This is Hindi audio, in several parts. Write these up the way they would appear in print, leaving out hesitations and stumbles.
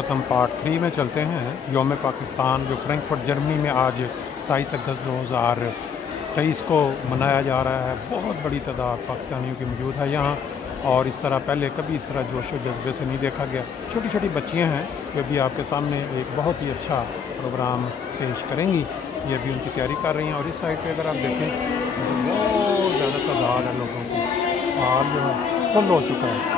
हम पार्ट 3 में चलते हैं। योम पाकिस्तान जो फ्रैंकफर्ट जर्मनी में आज 27 अगस्त 2023 को मनाया जा रहा है। बहुत बड़ी तादाद पाकिस्तानियों की मौजूद है यहाँ, और इस तरह पहले कभी इस तरह जोश व जज्बे से नहीं देखा गया। छोटी छोटी बच्चियाँ हैं जो अभी आपके सामने एक बहुत ही अच्छा प्रोग्राम पेश करेंगी। ये अभी उनकी तैयारी कर रही हैं। और इस साइड पे अगर आप देखें तो बहुत ज़्यादा तादाद है लोगों की, हाल जो है फुल हो चुका है।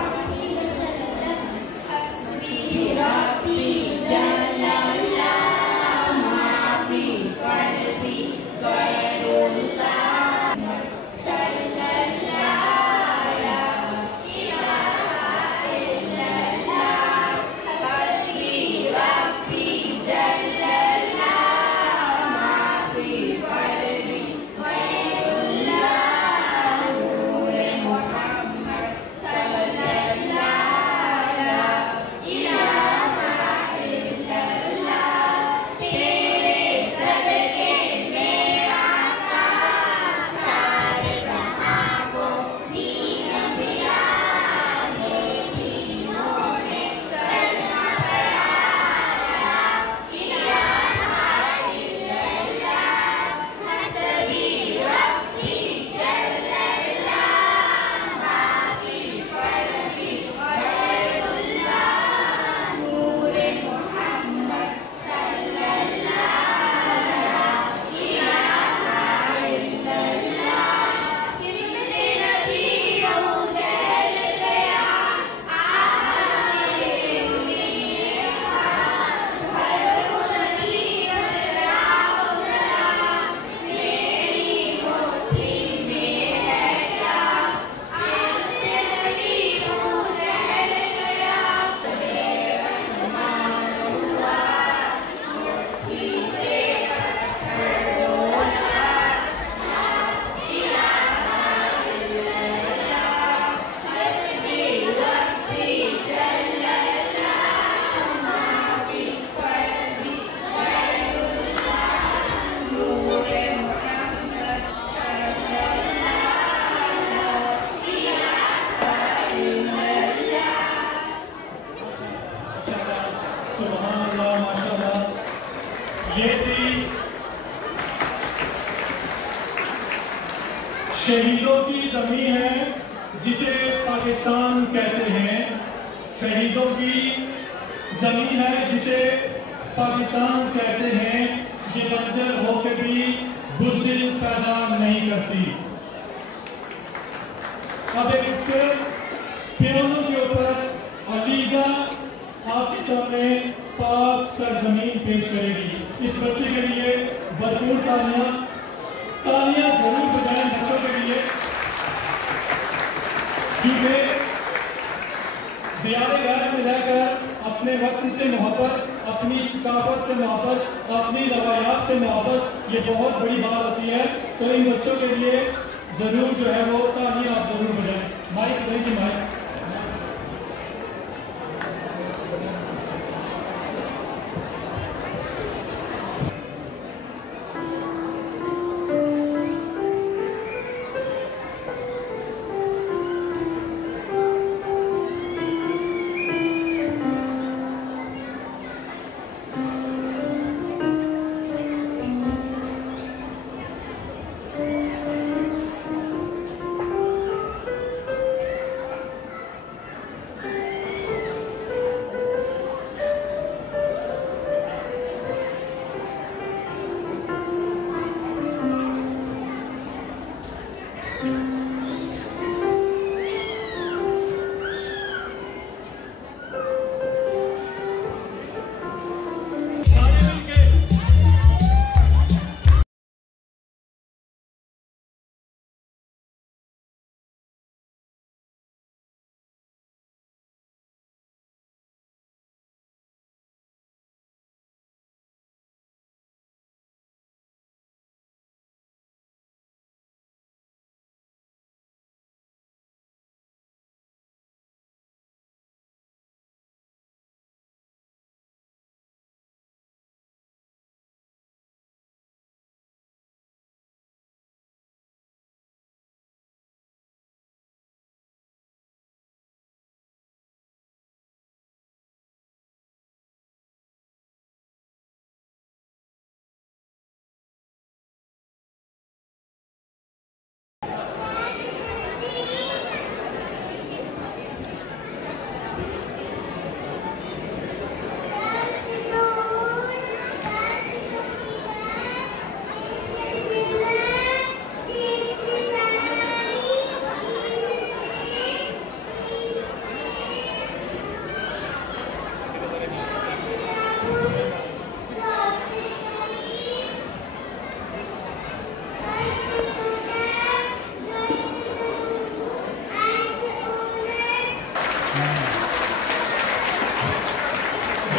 ये थी शहीदों की जमीन है जिसे पाकिस्तान कहते हैं। शहीदों की जमीन है जिसे पाकिस्तान कहते हैं। ये बंजर होकर भी बुज़दिल पैदा नहीं करती। अब एक पियानो के ऊपर अलीजा आपके सामने पाक सरजमीन पेश करेगी। इस बच्चे के लिए भरपूर तालियां जरूर बजाएं बच्चों के लिए, क्योंकि दियारे गैर में रहकर अपने वक्त से मोहब्बत, अपनी सकाफत से मोहब्बत, अपनी रवायात से मोहब्बत, ये बहुत बड़ी बात होती है। तो इन बच्चों के लिए जरूर जो है वो तालियां आप जरूर बजाएं। माइक देंगे माइक।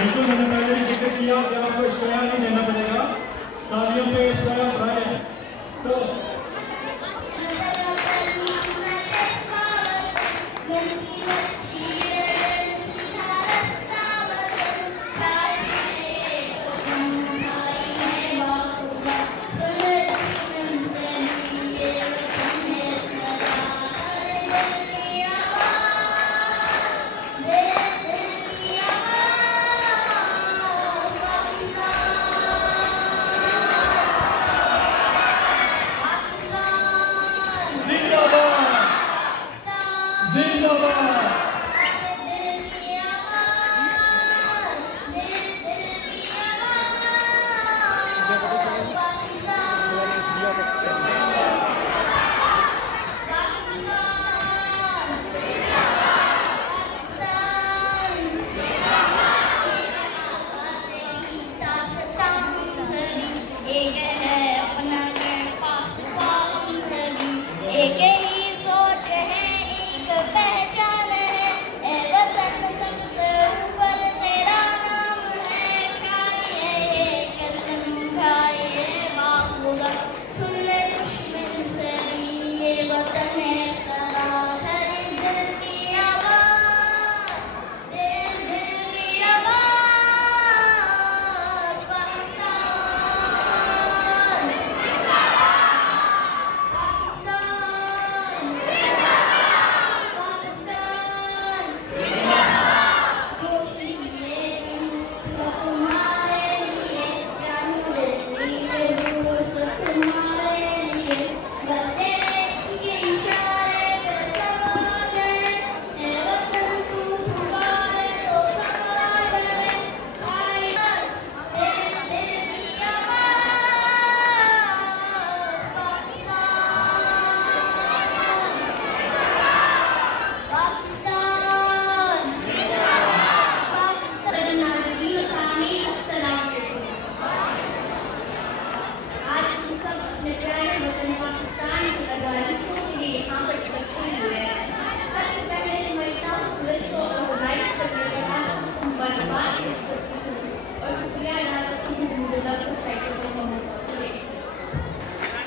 बिल्कुल मैंने पहले भी जिक्र किया कि आपको इश्तिहार नहीं देना पड़ेगा, तालियों पे इश्तिहार बढ़ाएं। तो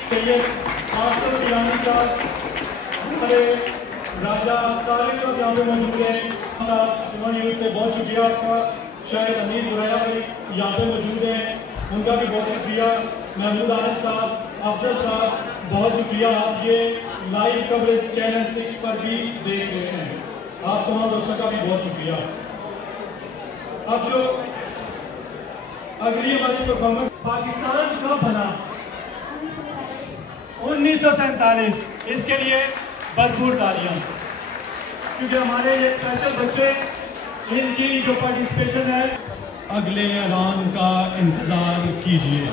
सैयद आसिफ गिलानी साहब, हमारे राजा तारिक साहब यहाँ पे मौजूद हैं। सुमन यूथ से बहुत शुक्रिया आपका। शायद अमीर बुराया भाई यहाँ पे मौजूद हैं, उनका भी बहुत शुक्रिया। महमूद आरिफ साहब, अफजल साहब, बहुत शुक्रिया। आप ये लाइव कवरेज चैनल 6 पर भी देख रहे हैं, आप तमाम दोस्तों का भी बहुत शुक्रिया। अब जो अगली हमारी परफॉर्मेंस, पाकिस्तान कब बना? 1947। इसके लिए भरपूर तालियां, क्योंकि हमारे ये स्पेशल बच्चे, इनकी जो पार्टिसिपेशन है, अगले ऐलान का इंतजार कीजिए।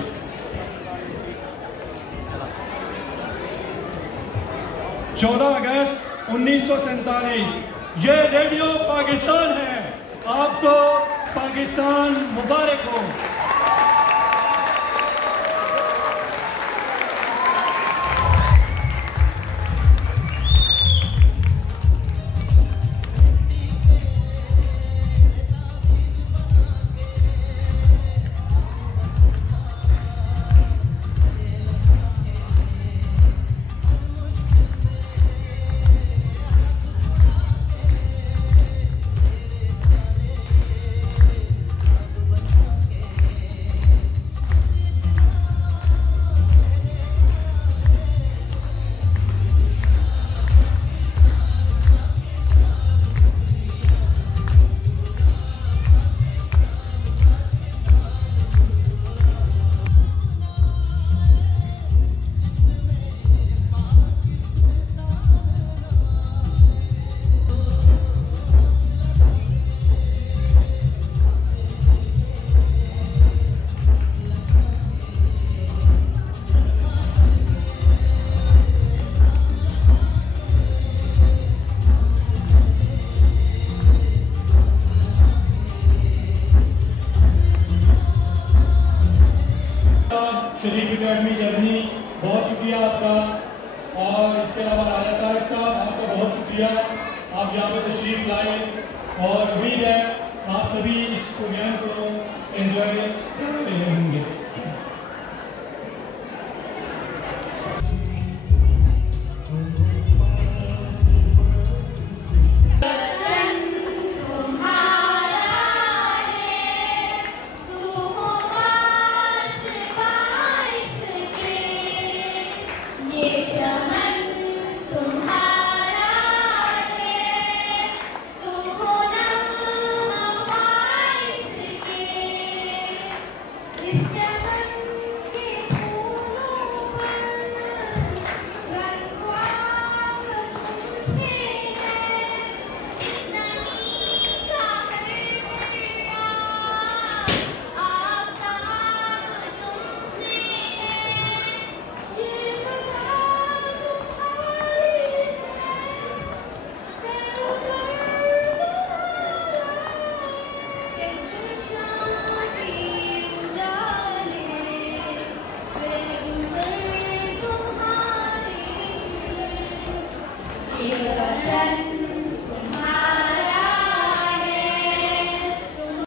14 अगस्त 1947, ये रेडियो पाकिस्तान है। आपको पाकिस्तान मुबारक हो। शरीफ अकेडमी जर्नी, बहुत शुक्रिया आपका। और इसके अलावा राजा तारिक साहब, आपका बहुत शुक्रिया, आप यहाँ पे तशरीफ लाए। और उम्मीद है आप सभी इस प्रोग्राम को एंजॉय कर रहे हैं।